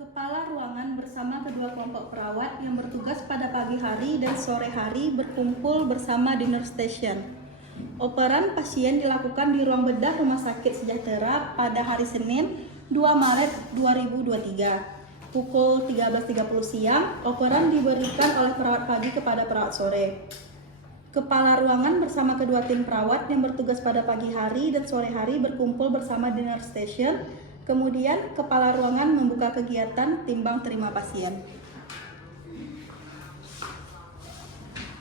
Kepala ruangan bersama kedua kelompok perawat yang bertugas pada pagi hari dan sore hari berkumpul bersama di nurse station. Operan pasien dilakukan di ruang bedah Rumah Sakit Sejahtera pada hari Senin 2 Maret 2023. Pukul 13.30 siang, operan diberikan oleh perawat pagi kepada perawat sore. Kepala ruangan bersama kedua tim perawat yang bertugas pada pagi hari dan sore hari berkumpul bersama di nurse station. Kemudian, kepala ruangan membuka kegiatan timbang terima pasien.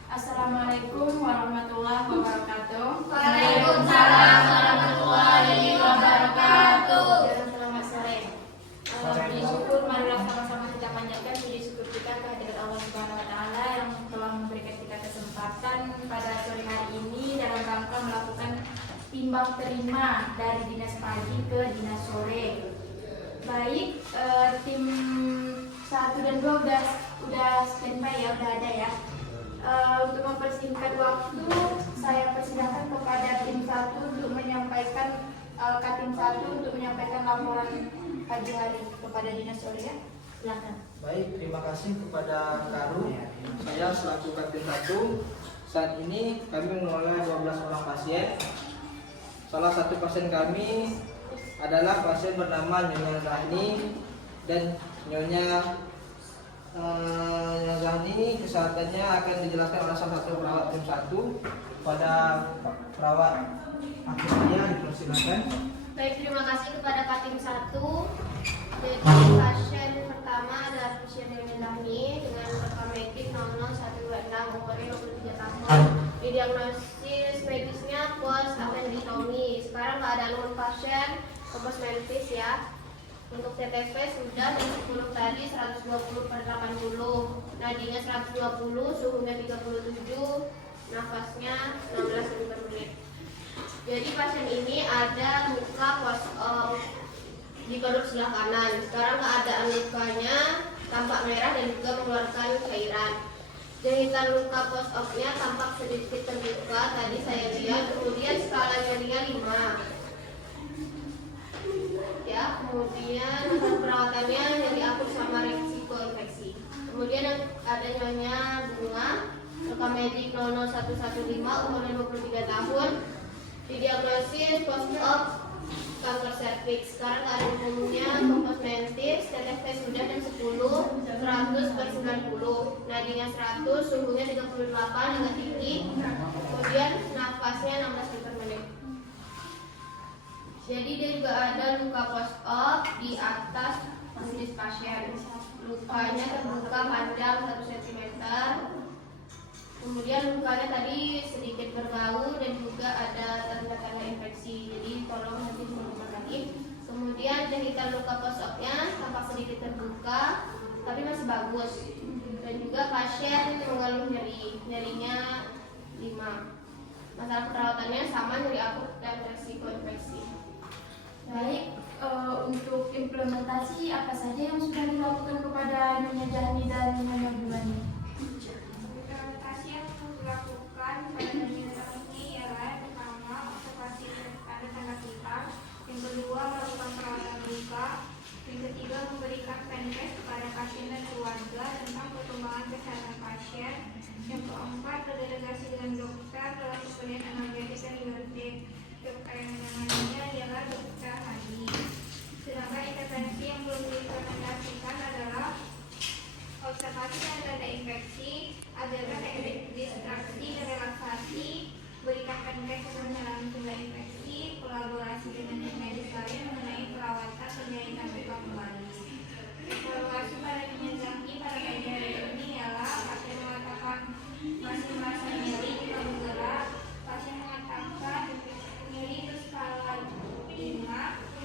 Assalamualaikum warahmatullahi wabarakatuh. Waalaikumsalam warahmatullahi wabarakatuh. Selamat sore. Puji syukur, marilah sama-sama kita panjatkan puji syukur kita kehadirat Allah Subhanahu Wa Taala yang telah memberikan kita kesempatan pada sore hari ini dalam rangka melakukan timbang terima dari dinas pagi ke dinas sore. Baik, tim 1 dan 2 udah standby ya, udah ada ya. Untuk mempersingkat waktu, saya persilahkan kepada tim 1 untuk menyampaikan Katim 1 untuk menyampaikan laporan pagi hari kepada dinas sore ya. Silakan. Baik, terima kasih kepada Karu. Saya selaku Katim 1. Saat ini kami mengelola 12 orang pasien. Salah satu pasien kami adalah pasien bernama Nyonya Zahni, dan Nyonya Zahni kesehatannya akan dijelaskan oleh salah satu perawat tim 1 pada perawat akhirnya. Dipersilakan. Baik, terima kasih kepada Katim 1. Jadi pasien pertama adalah pasien Nyonya Zahni dengan rekam medis 00126, umurnya 23 tahun. Didiagnosis medisnya post appendektomi. Sekarang keadaan pasien post mentis ya. Untuk TTP sudah dari 10 tadi 120/80, nadinya 120, suhunya 37, nafasnya 16 cm per menit. Jadi pasien ini ada luka post op di perut sebelah kanan. Sekarang keadaan lukanya tampak merah dan juga mengeluarkan cairan. Jahitan luka post op-nya tampak sedikit terbuka, tadi saya lihat. Kemudian skalanya dia 5. Ya, kemudian perawatannya yang diatur sama resiko infeksi. Kemudian ada Nyonya Bunga, rekam medik 00115, umurnya 23 tahun. Didiagnosis post op kanker serviks. Sekarang keadaan umumnya post mentis, TTP sudah dan 10, 100/90, nadinya 100, suhunya 38, agak tinggi. Kemudian nafasnya 16 per menit. Jadi dia juga ada luka post op di atas pelvis pasien. Lukanya terbuka panjang 1 cm. Kemudian lukanya tadi sedikit berbau dan juga ada tanda-tanda infeksi. Jadi tolong nanti diperlukan lagi. Kemudian jahitan luka post op-nya tampak sedikit terbuka, tapi masih bagus. Dan juga pasien mengeluh nyeri, nyerinya 5. Masalah perawatannya sama, nyeri akut dan resiko infeksi. Baik, untuk implementasi apa saja yang sudah dilakukan kepada Nyonya Zahni dan Nyonya Bunga? Implementasi yang dilakukan pada Nyonya Zahni ialah yang pertama observasi tanda-tanda hitam, yang kedua melakukan perawatan luka, yang ketiga memberikan penkes kepada pasien dan keluarga tentang perkembangan kesehatan pasien, yang keempat berdelegasi dengan dokter dalam pemberian analgetik dan diuretik. Dokter yang menanganinya ialah Dokter Hadi. Sedangkan intervensi yang belum diimplementasikan adalah observasi tanda-tanda infeksi, ajarkan teknik distraksi dan relaksasi, berikan penkes untuk menjalankan cegah infeksi, kolaborasi dengan tim medis lain mengenai perawatan penjahitan luka kembali. Evaluasi pada Nyonya Zahni pada pagi hari ini ialah pasien mengatakan masih merasa nyeri, tidak bergerak. Pasien mengatakan nyeri berskala 5,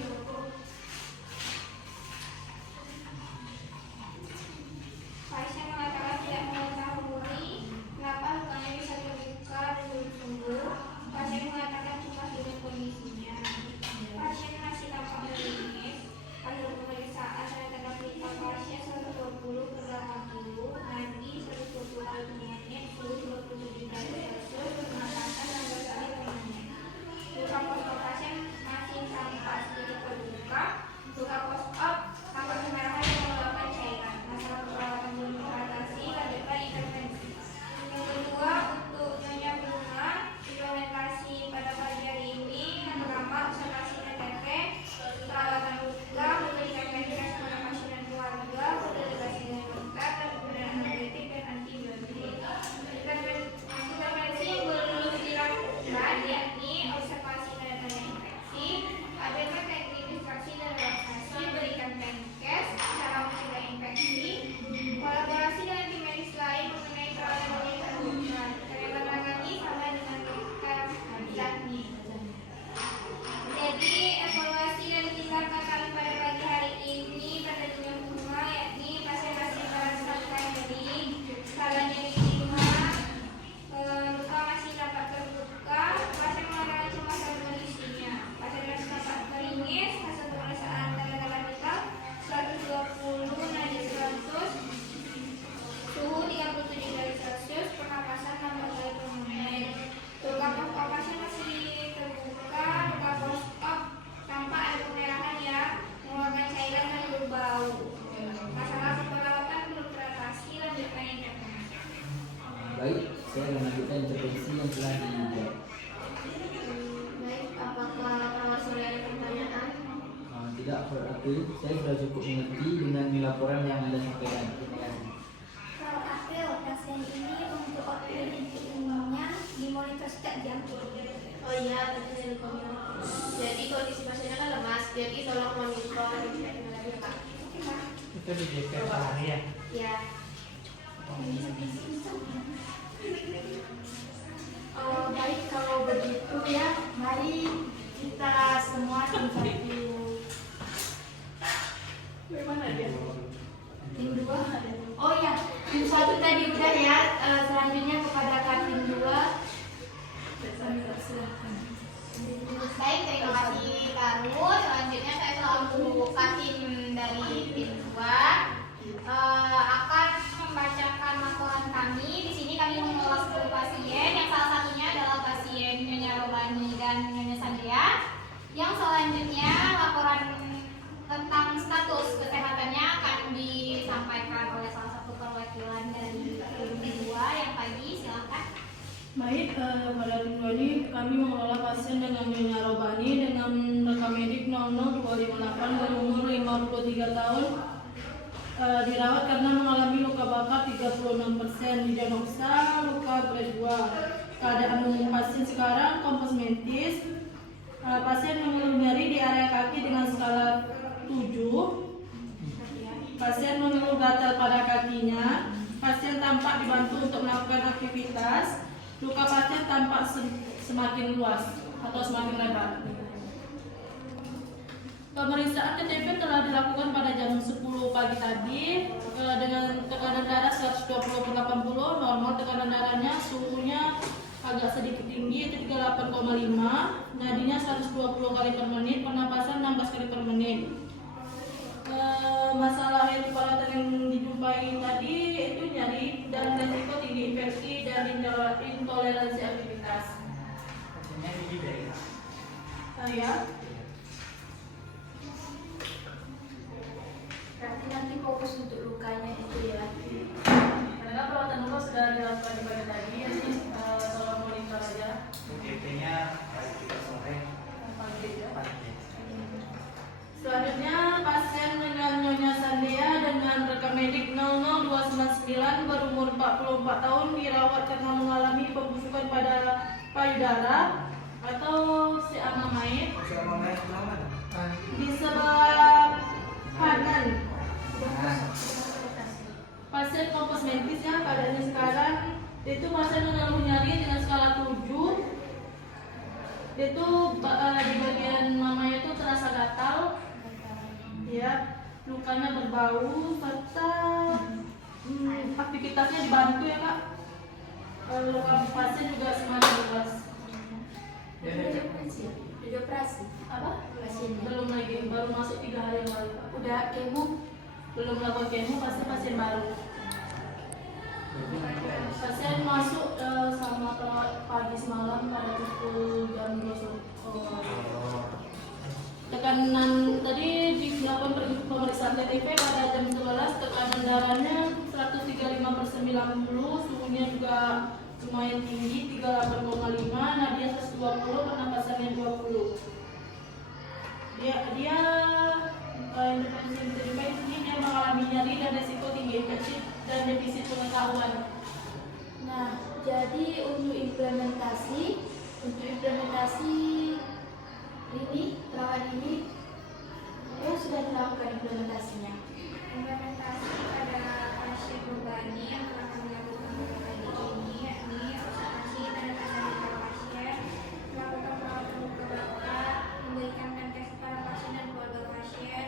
tidak, berarti saya sudah cukup mengerti dengan laporan yang Anda sampaikan. Terima kasih. Kalau April, pasien ini untuk opininya dimonitor setiap jam. Oh iya, tadi saya lupa bilang. Jadi kondisi pasiennya kan lemas, jadi tolong monitor infeksinya lagi ya, Pak. Itu di DPR hari ya? Ya. Baik, kalau begitu ya, mari kita semua tim satu. Bagaimana dia? Tim 2 ada. Oh ya, tim 1 tadi udah ya. Selanjutnya kepada tim 2. Silahkan. Baik, terima kasih Karu. Selanjutnya saya selalu tim dari tim 2 akan membacakan laporan kami. Di sini kami mengelola 10 pasien, yang salah satunya adalah pasien Nyonya Robani dan Nyonya Sandria. Yang selanjutnya laporan tentang status kesehatannya akan disampaikan oleh salah satu perwakilan dari tim 2 yang tadi. Silakan. Baik, pada tim 2 ini kami mengelola pasien dengan Nyonya Robani dengan rekam medik 00258 berumur 53 tahun, dirawat karena mengalami luka bakar 36%, didiagnosa luka grade 2. Keadaan pasien sekarang kompos mentis. Pasien mengeluh nyeri di area kaki dengan skala 7. Pasien mengeluh gatal pada kakinya. Pasien tampak dibantu untuk melakukan aktivitas. Luka pasien tampak semakin luas atau semakin lebar. Pemeriksaan TTP telah dilakukan pada jam 10 pagi tadi dengan tekanan darah 120/80, normal tekanan darahnya, suhunya agak sedikit tinggi itu 38,5, nadinya 120 kali per menit, pernapasan 16 kali per menit. Masalah yang dijumpai tadi itu nyeri dan resiko tinggi infeksi dan intoleransi aktivitas. Pasiennya gigi dari Saya Berarti nanti fokus untuk lukanya itu ya. karena perawatan luka sudah dilakukan di pagi tadi, jadi tolong monitor aja DP-nya kita sore pagi ya. pagi. Selanjutnya pasien dengan Nyonya Sandria dengan rekam medik 00299 berumur 44 tahun dirawat karena mengalami pembusukan pada payudara atau siamamait Siapa main selamat? di sebelah kanan. Pasien kompos mentis ya, keadaannya sekarang itu pasien mengeluh nyeri dengan skala 7. Itu di bagian mamanya itu terasa gatal, ya, lukanya berbau serta aktivitasnya dibantu ya kak. Luka pasien juga semakin luas. Udah operasi. Apa? Pasiennya. Belum lagi, baru masuk 3 hari yang lalu Pak. Udah kemo. Belum melakukan kemo, pasti pasien baru. Pasien masuk sama perawat pagi semalam pada pukul jam 2 sore. Tekanan tadi dilakukan pemeriksaan TTP pada jam 11, tekanan darahnya 135/90, suhunya juga lumayan tinggi 38,5, nadia 120, pernapasannya 20. Dia intervensi TTP ini dia mengalami nyeri dan resiko tinggi infeksi dan defisit pengetahuan. Nah, jadi untuk implementasi ini perawat ini sudah dilakukan implementasinya. Implementasi pada pasien Robani yang telah kami lakukan beberapa hari ini, yakni observasi tanda-tanda luka pasien, melakukan perawatan luka bakar, memberikan tes kepada pasien dan keluarga pasien,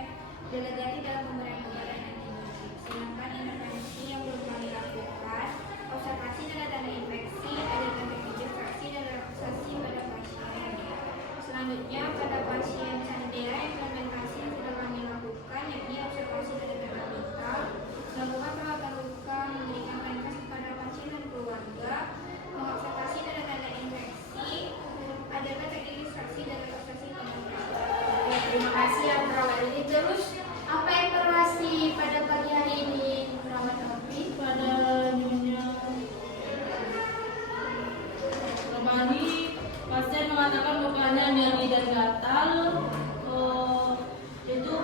delegasi dalam pemberian obat dan antibiotik. Sedangkan intervensi yang belum kami lakukan, observasi tanda-tanda infeksi, adegan teknik distraksi dan relaksasi pada pasien. Selanjutnya pada pasien Sandera, implementasi yang sudah kami lakukan yakni observasi tanda-tanda vital, melakukan perawatan luka, memberikan tes kepada pasien dan keluarga, mengobservasi tanda-tanda infeksi, adegan teknik distraksi dan relaksasi pada pasien. Terima kasih ya perawat ini. Terus apa evaluasi pada pagi hari ini perawat Novi? Pada Nyonya Robani, pasien mengatakan lukanya nyeri dan gatal. Itu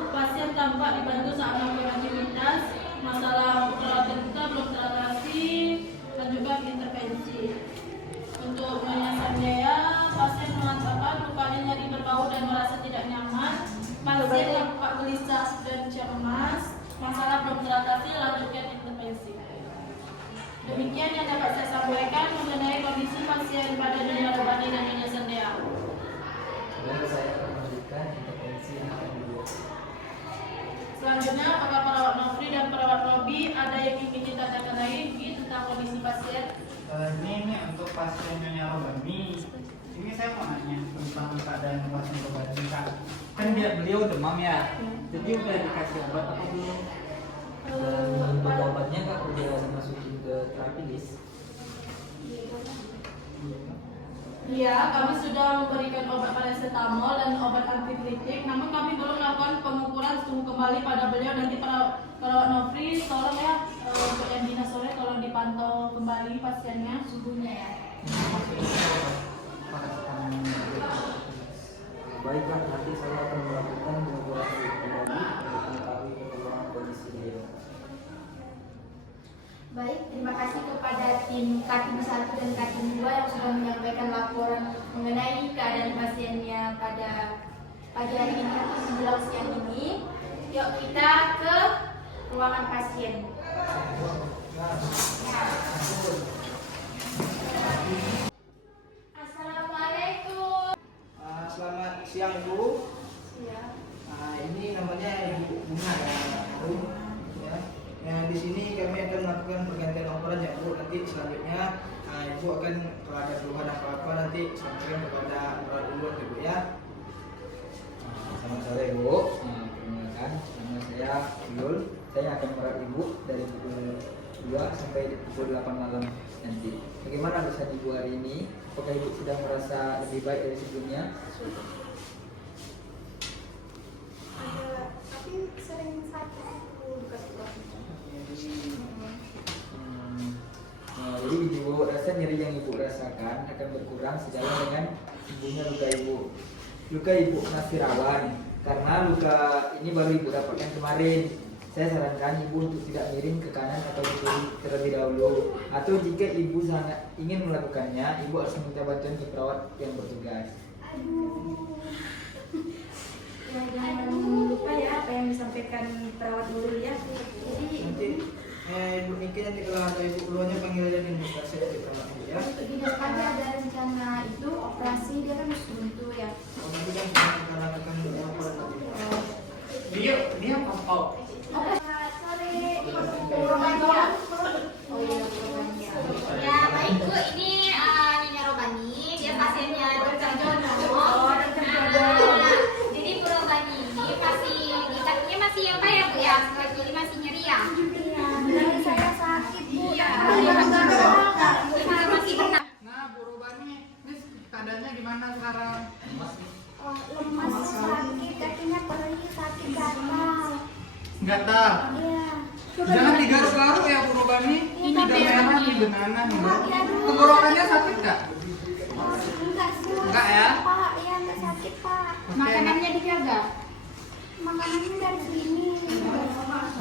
Selanjutnya, apakah perawat Nofri dan perawat Robi ada yang ingin ditanyakan lagi tentang kondisi pasien? Ini untuk pasien Nyonya Robani. Ini saya mau nanya tentang keadaan pasien Robani Kak. Kan beliau demam ya. Jadi udah dikasih obat apa belum? Untuk obatnya Kak udah masukin ke terapi list. Iya, kami sudah memberikan obat paracetamol dan obat antikritik, namun kami belum melakukan pengukuran suhu kembali pada beliau. Nanti perawat Nofri, tolong ya, untuk yang dinas sore tolong dipantau kembali pasiennya suhunya ya. Baik Kak, nanti saya akan melakukan pengukuran suhu kembali untuk mengetahui perkembangan kondisi beliau. Baik, terima kasih kepada tim Katim 1 dan Katim 2 yang sudah menyampaikan laporan mengenai keadaan pasiennya pada pagi hari ini atau menjelang siang ini. Yuk kita ke ruangan pasien. Assalamualaikum. Selamat siang Ibu. Ini namanya Ibu Bunga ya. Bu. Ya. Yang di sini kami akan melakukan pergantian laporan ya Bu. Nanti selanjutnya Ibu akan kalau ada keluhan apa-apa nanti sampaikan kepada perawat dulu Ibu ya. Selamat sore Bu. Perkenalkan, nama saya Yul. Saya akan merawat Ibu dari pukul 2 sampai pukul 8 malam nanti. Bagaimana kesan Ibu hari ini? Apakah Ibu sudah merasa lebih baik dari sebelumnya? Tapi sering sakit bekas Jadi Ibu rasa nyeri yang Ibu rasakan akan berkurang sejalan dengan sembuhnya luka Ibu. Luka Ibu masih rawan karena luka ini baru Ibu dapatkan kemarin. Saya sarankan Ibu untuk tidak miring ke kanan atau ke kiri terlebih dahulu. Atau jika Ibu sangat ingin melakukannya, Ibu harus minta bantuan ke perawat yang bertugas. Ya, jangan lupa ya apa yang disampaikan perawat dulu ya. Jadi Nanti Ibu Niki nanti kalau ada Ibu keluarnya panggil aja nih saya di perawat Ibu ya. untuk di depannya ada rencana itu operasi, dia kan harus buntu ya. Nanti kan kita lakukan laporan tadi. Dia apa? Oh iya, programnya. Ya baik Bu, ini Nyonya Robani, dia pasiennya Dr. Jono. Jadi Bu Robani ini masih di kakinya masih apa ya Bu ya? Jadi masih nyeri ya? Iya, saya sakit Bu. Iya. Masih benar. Nah, Bu Robani, ini keadaannya gimana sekarang? Lemas sakit, kakinya perih, sakit gatal. Gatal. Iya. Jangan digaruk-garuk ya Bu Robani. Ini Udah merah di benangan. Tenggorokannya sakit nggak? Enggak sih. Enggak ya? Pak, iya enggak sakit Pak. Makanannya dijaga. Makanannya dari sini.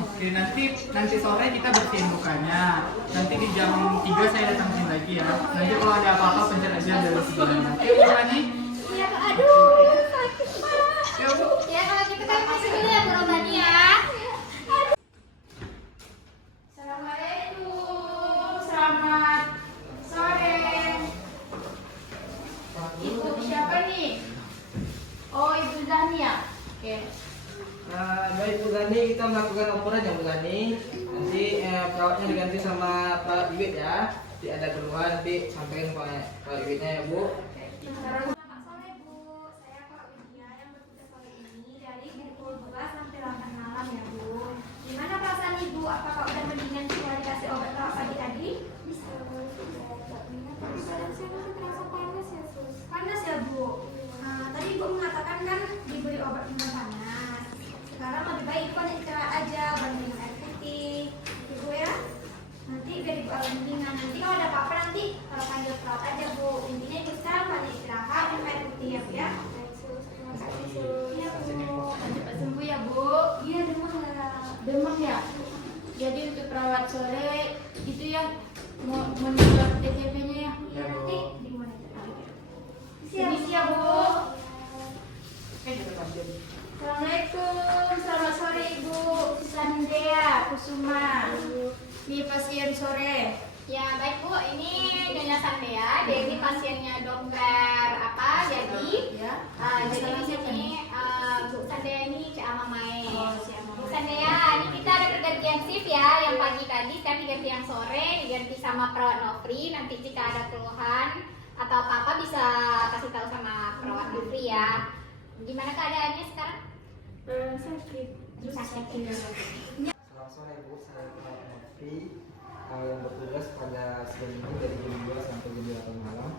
Oke, nanti sore kita bersihin lukanya. Nanti di jam 3 saya datang sini lagi ya. Nanti kalau ada apa-apa pencet aja dari sebelah. Oke, Bu Robani? Iya, aduh, sakit Pak. Ya Bu. Ya kalau gitu kami masuk dulu ya Bu Robani ya. Assalamualaikum, selamat sore. Ibu siapa nih? Oh, Ibu Zania. Oke. Baik Bu Gani, kita melakukan laporan ya Bu Gani. Nanti perawatnya diganti sama Pak Iwit ya. Nanti ada keluhan nanti sampaikan Pak Iwitnya ya Bu. Selamat sore Bu, saya Pak Widya yang bertugas sore ini dari pukul 2 sampai 8 malam ya Bu. Gimana perasaan Ibu? Apakah udah mendingan setelah dikasih obat terapi pagi tadi? Bisa, badan saya masih terasa panas ya Sus. Panas ya Bu? Tadi Ibu mengatakan kan diberi obat minum panas. Sekarang lebih baik Ibu banyak istirahat aja, banyak minum air putih Ibu ya. Nanti biar Ibu agak mendingan. Nanti kalau ada apa-apa nanti panggil perawat aja Bu. Intinya Ibu sekarang banyak istirahat, minum air putih ya Bu ya. Baik Sus, terima kasih Sus. Iya Bu. Cepat sembuh ya Bu. Iya demam ya. Demam ya. Jadi untuk perawat sore itu ya mau menjual TTP-nya ya. Iya nanti dimana aja. Sini ya Bu. Assalamualaikum, selamat sore Ibu Sandea Kusuma. Ini pasien sore. Ya baik Bu, ini Nyonya Sandea, dia ini pasiennya dokter apa? Jadi, Ya. jadi di sini Bu Sandea ini Cik Ama Mae. Oh, Cik Ama Mae. Bu Sandea shift ya, yang pagi tadi sekarang diganti yang sore, diganti sama perawat Nofri. Nanti jika ada keluhan atau apa-apa bisa kasih tahu sama perawat Nofri ya. Gimana keadaannya sekarang? Sakit. Sakit. Selamat sore Bu, saya perawat Nofri yang bertugas pada siang ini dari jam 2 sampai jam 8 malam.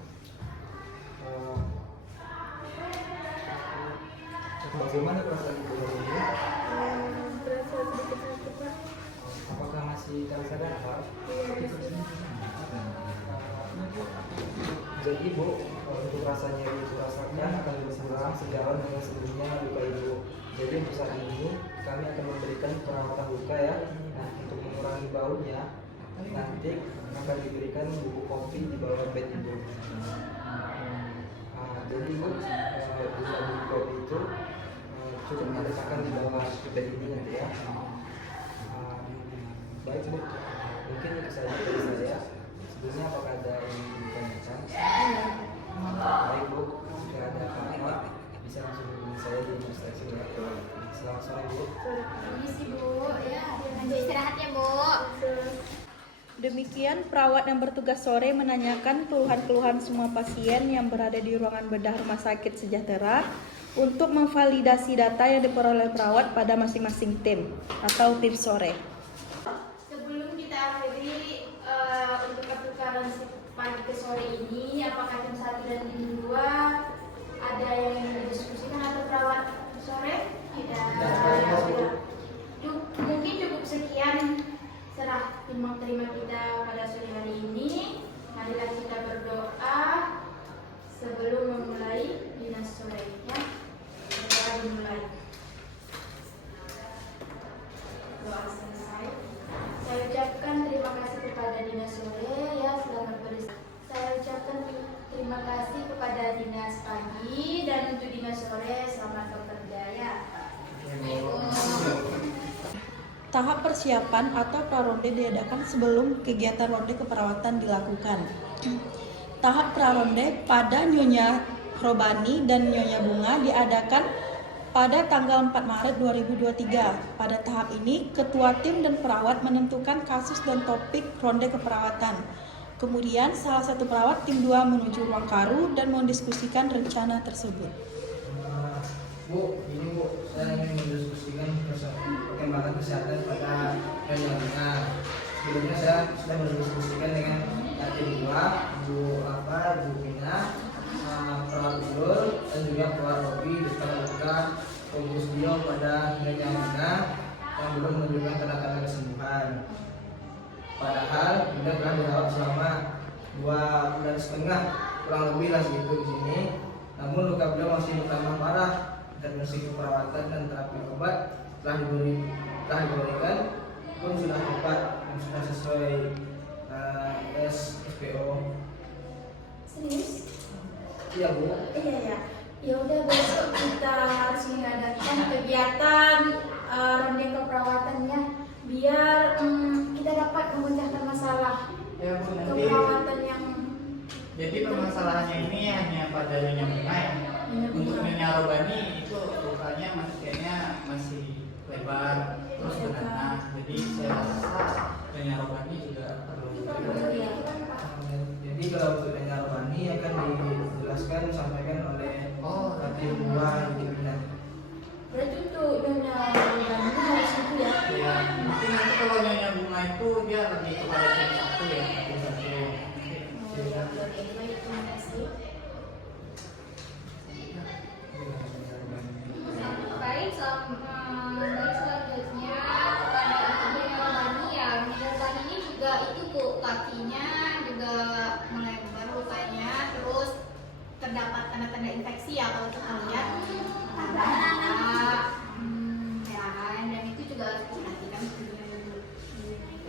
Bagaimana perasaan Ibu hari ini? Berasa sedikit sakit Pak. Apakah masih sadar Pak? Jadi Bu, untuk rasa nyeri itu rasakan akan berkurang sejalan dengan sebelumnya luka Ibu. Jadi untuk saat ini kami akan memberikan perawatan luka ya. Nah, untuk mengurangi baunya nanti akan diberikan bubuk kopi di bawah bed Ibu. Jadi Bu, bila bubuk kopi itu cukup diletakkan di bawah bed ini nanti ya. Baik Bu, mungkin itu saja dari saya. Sebelumnya apakah ada yang ingin ditanyakan? Baik Bu, jika ada apa-apa bisa langsung hubungi saya di instruksi ya. Selamat sore Bu. Permisi Bu, ya lanjut istirahat ya Bu. Demikian perawat yang bertugas sore menanyakan keluhan-keluhan semua pasien yang berada di ruangan bedah Rumah Sakit Sejahtera untuk memvalidasi data yang diperoleh perawat pada masing-masing tim atau tim sore. Sebelum kita akhiri untuk pertukaran pagi ke sore ini, apakah tim 1 dan tim 2 ada yang ingin didiskusikan atau perawat sore? Tidak. Mungkin cukup sekian serah timang terima kita pada sore hari ini. Marilah kita berdoa sebelum memulai dinas sore ya. Berdoa dimulai. Doa selesai. Saya ucapkan terima kasih kepada dinas sore ya selamat beristirahat. Saya ucapkan terima kasih kepada dinas pagi dan untuk dinas sore selamat bekerja ya. Tahap persiapan atau praronde diadakan sebelum kegiatan ronde keperawatan dilakukan. Tahap praronde pada Nyonya Robani dan Nyonya Bunga diadakan pada tanggal 4 Maret 2023. Pada tahap ini, ketua tim dan perawat menentukan kasus dan topik ronde keperawatan. Kemudian, salah satu perawat tim 2 menuju ruang karu dan mendiskusikan rencana tersebut. Bu, ini Bu, saya ingin mendiskusikan perkembangan kesehatan pada Nyonya Bunga. Sebelumnya saya sudah berdiskusikan dengan tim 2, Bu Pina, perawat Ulul, dan juga perawat Robi beserta fokus beliau pada Nyonya Bunga yang belum menunjukkan tanda-tanda kesembuhan. Padahal beliau telah dirawat selama 2,5 bulan kurang lebih lah segitu di sini. Namun luka beliau masih bertambah parah. Intervensi keperawatan dan terapi obat telah diberikan pun sudah tepat dan sudah sesuai SPO. Serius? Iya Bu. Iya ya. Ya udah besok kita harus mengadakan kegiatan ronde keperawatannya biar kita dapat memecahkan masalah Ya Bu, nanti keperawaatan yang jadi permasalahannya ini hanya pada Nyonya Bunga ya. Untuk Nyonya Robani itu lukanya masih lebar terus bernanah. Jadi saya rasa Nyonya Robani juga perlu. Jadi kalau untuk Nyonya Robani akan dijelaskan disampaikan oleh tim 2 di Bina. berarti untuk Nyonya Bunga harus itu ya. Ya, mungkin nanti kalau Nyonya Bunga itu dia lebih kepada tim 1 ya, tim 1. Baik, terima kasih. Baik, selanjutnya kepada Nyonya Robani ya. Nyonya Robani ini juga itu Bu, kakinya juga melebar lukanya, terus terdapat tanda-tanda infeksi ya kalau kita lihat perahan dan itu juga harus diperhatikan sebelumnya dulu.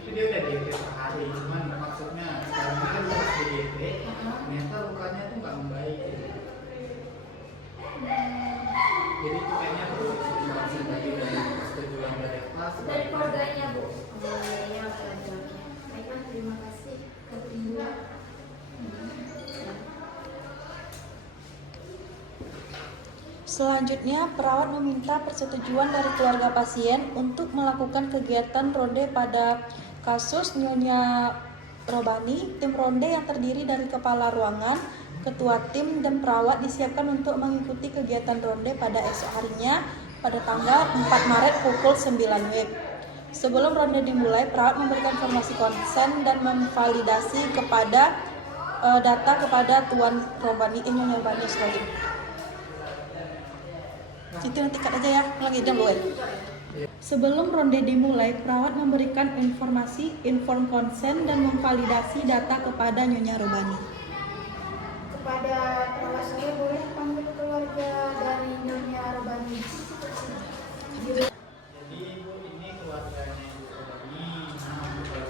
Tapi dia udah DP per hari, cuman maksudnya sekarang ini kan harus di DP, ternyata lukanya tuh nggak membaik. Jadi itu kayaknya perlu diobservasi Selanjutnya, perawat meminta persetujuan dari keluarga pasien untuk melakukan kegiatan ronde pada kasus Nyonya Robani. Tim ronde yang terdiri dari kepala ruangan, ketua tim, dan perawat disiapkan untuk mengikuti kegiatan ronde pada esok harinya pada tanggal 4 Maret pukul 9 WIB. Sebelum ronde dimulai, perawat memberikan informasi konsen dan memvalidasi kepada data kepada Tuan Nyonya Robani Sohib. Itu nanti cut aja ya, lagi dulu ya. Sebelum ronde dimulai, perawat memberikan inform konsen dan memvalidasi data kepada Nyonya Robani. Kepada perawat saya boleh panggil keluarga dari Nyonya Robani. Jadi Ibu ini keluarganya Ibu Robani.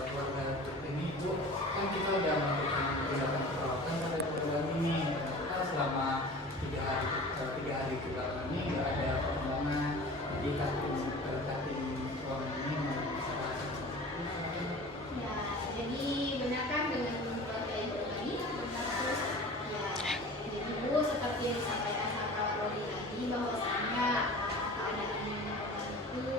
Keluarga ini Ibu kan kita udah melakukan tindakan perawatan pada Ibu Robani nih. Selama 3 hari kita ini nggak ada perkembangan di tatim ruang ini Ya, jadi benar kan dengan keluarga Ibu Robani kasus ya. Jadi Ibu seperti yang disampaikan sama Rodi tadi bahwasanya keadaan itu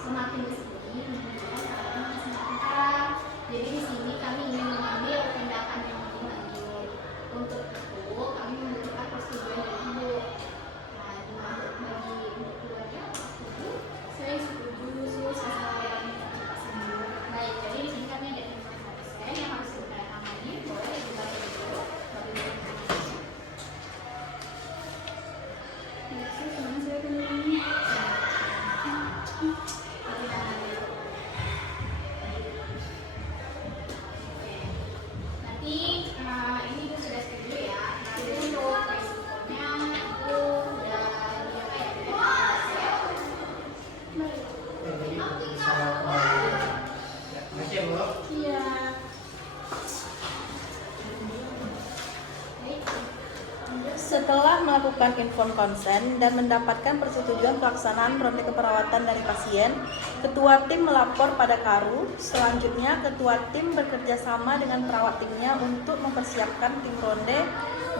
semakin kesini menunjukkan keadaan semakin parah. Jadi di sini kami ingin mengambil tindakan yang lebih lanjut. Untuk itu kami membutuhkan persetujuan dari Ibu. Nah, bagi keluarga setuju, saya setuju sesuai dengan sembuh. Baik, jadi di sini kami ada informasi yang harus kita tangani. Boleh dibaca dulu. Nanti ini Ibu sudah setuju ya. Nanti untuk resikonya itu udah jadi salah kembali. Ya, makasih ya Bu. Iya. Baik. Setelah melakukan inform konsen dan mendapatkan persetujuan pelaksanaan ronde keperawatan dari pasien, ketua tim melapor pada Karu. Selanjutnya, ketua tim bekerja sama dengan perawat timnya untuk mempersiapkan tim ronde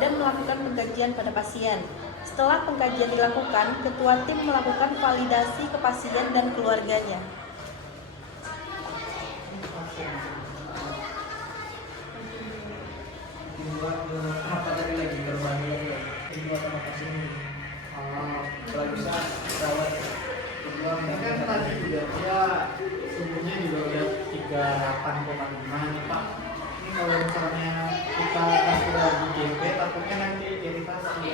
dan melakukan pengkajian pada pasien. Setelah pengkajian dilakukan, ketua tim melakukan validasi ke pasien dan keluarganya. Dibuat apa tadi lagi berbagi dibuat sama pasien ini. Kalau bisa perawat kedua Ini kan tadi juga dia suhunya juga udah 38,5 nih Pak. Ini kalau misalnya kita kasih lagi GP takutnya nanti iritasi.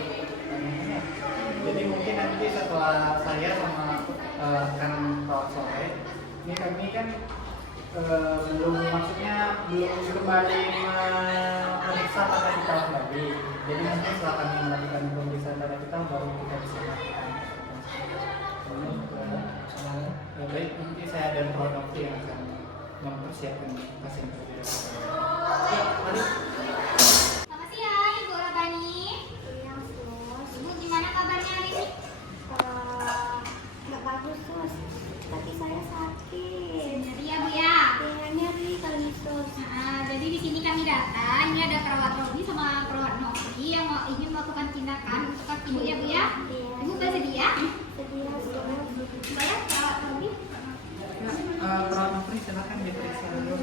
Jadi mungkin nanti setelah saya sama rekan perawat sore, ini kami kan belum kembali memeriksa pada kita lagi. Jadi nanti setelah kami melakukan pemeriksaan pada kita baru kita bisa melakukan. Ya, baik, nanti saya dan perawat dokter yang akan mempersiapkan pasien terlebih dahulu. Ya, mari. Selamat siang Ibu Robani. Iya, Sus. Ibu gimana kabarnya hari ini? Nggak bagus, Sus. Kaki saya sakit. Nyeri ya Bu ya. Iya, nyeri kali, Sus. Jadi di sini kami datang. Ini ada perawat Robi sama perawat Novi yang ingin melakukan tindakan untuk kaki Ibu ya Bu ya. Iya. Ibu bersedia? Sedia, Sus. Boleh perawat Robi? Perawat Nopri silakan diperiksa dulu.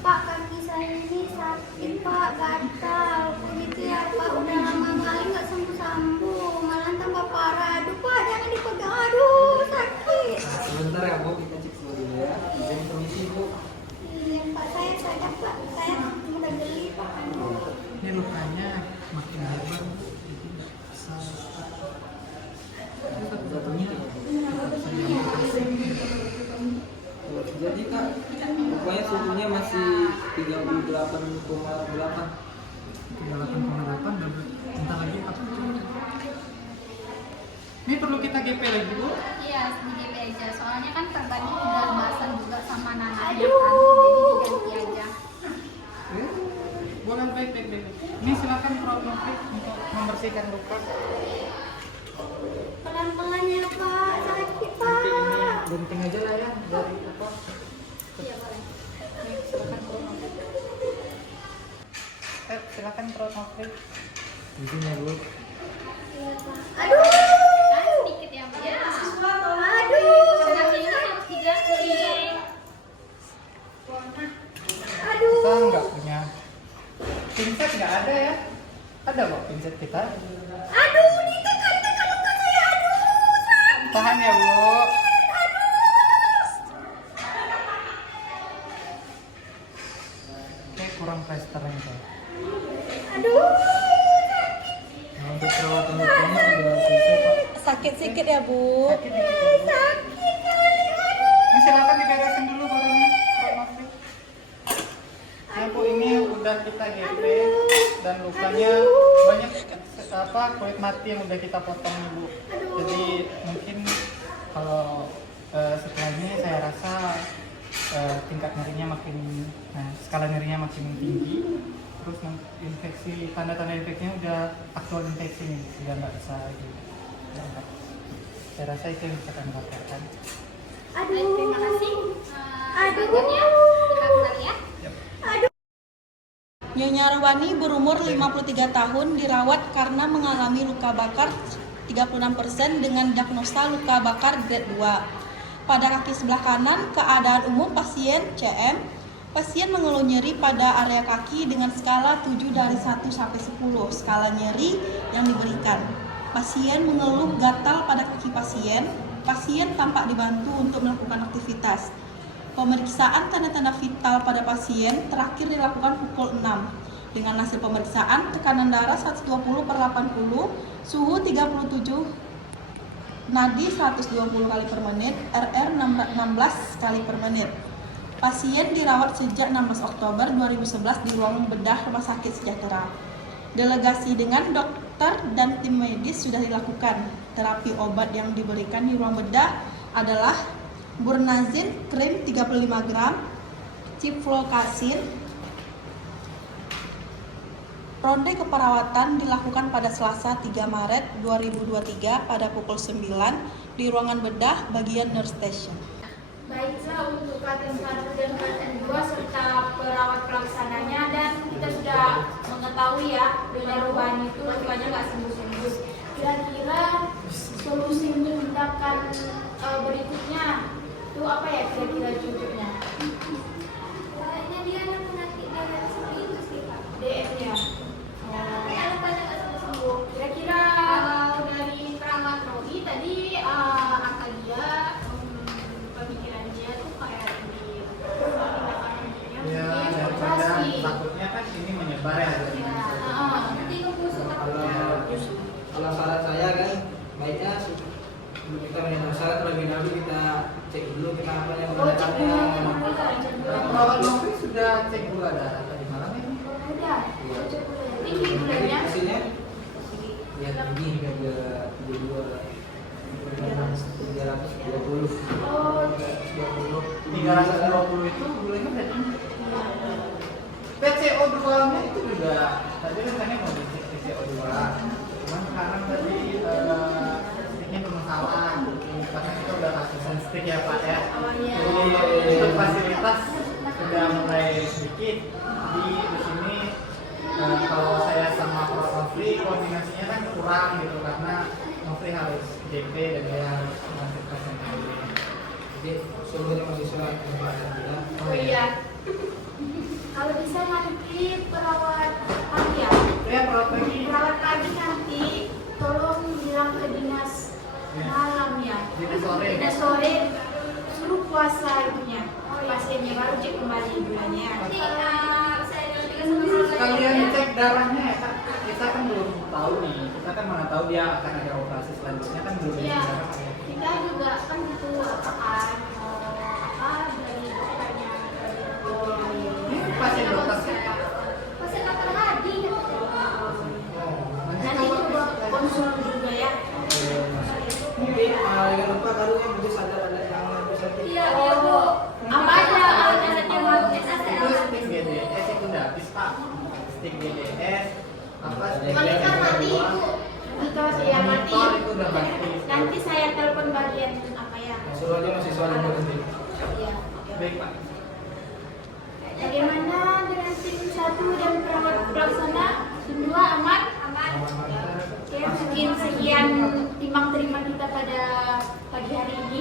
Pak, kaki saya ini sakit, Pak, gatal. Begitu ya, Pak. Udah lama kali nggak sembuh-sembuh. Malah tambah parah. Aduh, Pak, jangan dipegang. Aduh, sakit. Sebentar ya Bu, kita cek dulu ya. Izin permisi Bu. Iya, Pak, saya sadar, Pak. Saya udah geli, Pak. Ini lukanya makin lebar. Satunya. Jadi Kak, pokoknya suhunya masih 38,8. 38,8 dan bentar lagi 40. Ini perlu kita GP lagi Bu? Iya, di GP aja. Soalnya kan perbannya udah basah juga sama nanahnya kan. Jadi diganti aja. Boleh, baik. Ini silakan perawat Nopri untuk membersihkan luka. Pelan-pelan ya, Pak. Sakit, Nanti ini Pak. gunting aja lah ya dari apa? Iya, boleh. Silakan perawat Nopri. Silakan perawat Nopri. Izin ya Bu. Iya, Pak. Aduh, visit kita. Aduh, ditekan luka saya. Aduh, sakit. Tahan ya, Bu. Kayak kurang plasternya tuh. Aduh. Nah, untuk perawatan lukanya udah selesai Pak. Sakit sedikit ya, Bu. Sakit dikit ya, Bu. Sakit kali. Aduh. Ini silakan diberesin dulu barangnya, Pak Mafri. Ya Bu, ini udah kita GP dan lukanya banyak kulit mati yang udah kita potong nih Bu. Jadi mungkin kalau setelah ini saya rasa tingkat nyerinya skala nyerinya makin tinggi. Terus infeksi, tanda-tanda infeksinya udah aktual infeksi nih, sudah nggak bisa lagi. Saya rasa itu yang bisa kami laporkan. Terima kasih. Aduh. Selanjutnya kita kembali ya. Nyonya Rohani berumur 53 tahun dirawat karena mengalami luka bakar 36% dengan diagnosa luka bakar grade 2. Pada kaki sebelah kanan, keadaan umum pasien CM, pasien mengeluh nyeri pada area kaki dengan skala 7 dari 1 sampai 10 skala nyeri yang diberikan. Pasien mengeluh gatal pada kaki pasien tampak dibantu untuk melakukan aktivitas. Pemeriksaan tanda-tanda vital pada pasien terakhir dilakukan pukul 6. Dengan hasil pemeriksaan, tekanan darah 120/80, suhu 37, nadi 120 kali per menit, RR 16 kali per menit. Pasien dirawat sejak 16 Oktober 2011 di ruang bedah Rumah Sakit Sejahtera. Delegasi dengan dokter dan tim medis sudah dilakukan. Terapi obat yang diberikan di ruang bedah adalah Burnazin krim 35 gram, Ciprofloxacin. Ronde keperawatan dilakukan pada Selasa 3 Maret 2023 pada pukul 9 di ruangan bedah bagian nurse station. Baiklah, untuk KTM 1 dan KTM 2 serta perawat pelaksananya, dan kita sudah mengetahui ya, Nyonya Rohani itu lukanya nggak sembuh-sembuh. Kira-kira solusi untuk tindakan berikutnya itu apa ya kira-kira cocoknya? Kayaknya dia ada penyakit darah seperti itu sih Pak. DM ya. Tapi ada banyak yang sembuh. Kira-kira Kalau dari perawat Robi tadi angka dia pemikiran dia tuh kayak di tindakan Ya, mungkin daripada operasi. takutnya kan ini menyebar ya. Nanti kebusuk takutnya. Kalau saran saya kan baiknya sebelum kita mendiagnosa terlebih dahulu kita cek dulu kita apa yang menggunakannya. Perawat Mafri sudah cek gula darah tadi malam ini. udah tinggi gulanya. Hasilnya Ya tinggi 32 320. Oh, 320 itu gulanya udah tinggi. PCO2-nya itu juga tadi rencananya mau dicek PCO2, cuman sekarang tadi sticknya bermasalah karena kita udah kasusan stick ya Pak ya. Jadi untuk fasilitas sudah mulai sedikit di sini. Kalau saya sama Prof. Mafri koordinasinya kan kurang gitu karena Mafri harus JP dan dia harus masuk pasien lain. jadi seluruh mahasiswa kita. oh iya. Kalau bisa nanti perawat pagi ya. Ya perawat pagi. Perawat pagi nanti tolong bilang ke dinas malam ya. Dinas sore. Dinas sore suruh puasa itunya. Pasiennya baru cek kembali gulanya. Nanti saya juga sama Kalian cek darahnya ya Kak. Kita kan belum tahu nih. Kita kan mana tahu dia akan ada operasi selanjutnya kan belum Iya, ada darah. kita juga kan butuh apa dari dokternya. Ini pasien dokter sih. Pasien dokter Hadi. Nanti coba konsul juga ya. Mungkin jangan lupa karunya bisa ada yang bisa Iya, iya Bu. Apa aja alat yang mau Itu stick GDS itu udah habis Pak. Stick GDS apa stick Monitor mati GDS2. Ibu. Itu ya mati. Monitor itu udah pasti. Nanti saya telepon bagian apa ya? suruh aja mahasiswa yang berhenti. Iya. Baik Pak. Bagaimana dengan tim 1 dan perawat pelaksana? Tim 2 aman? Aman. Oke, mungkin sekian timbang terima kita pada pagi hari ini.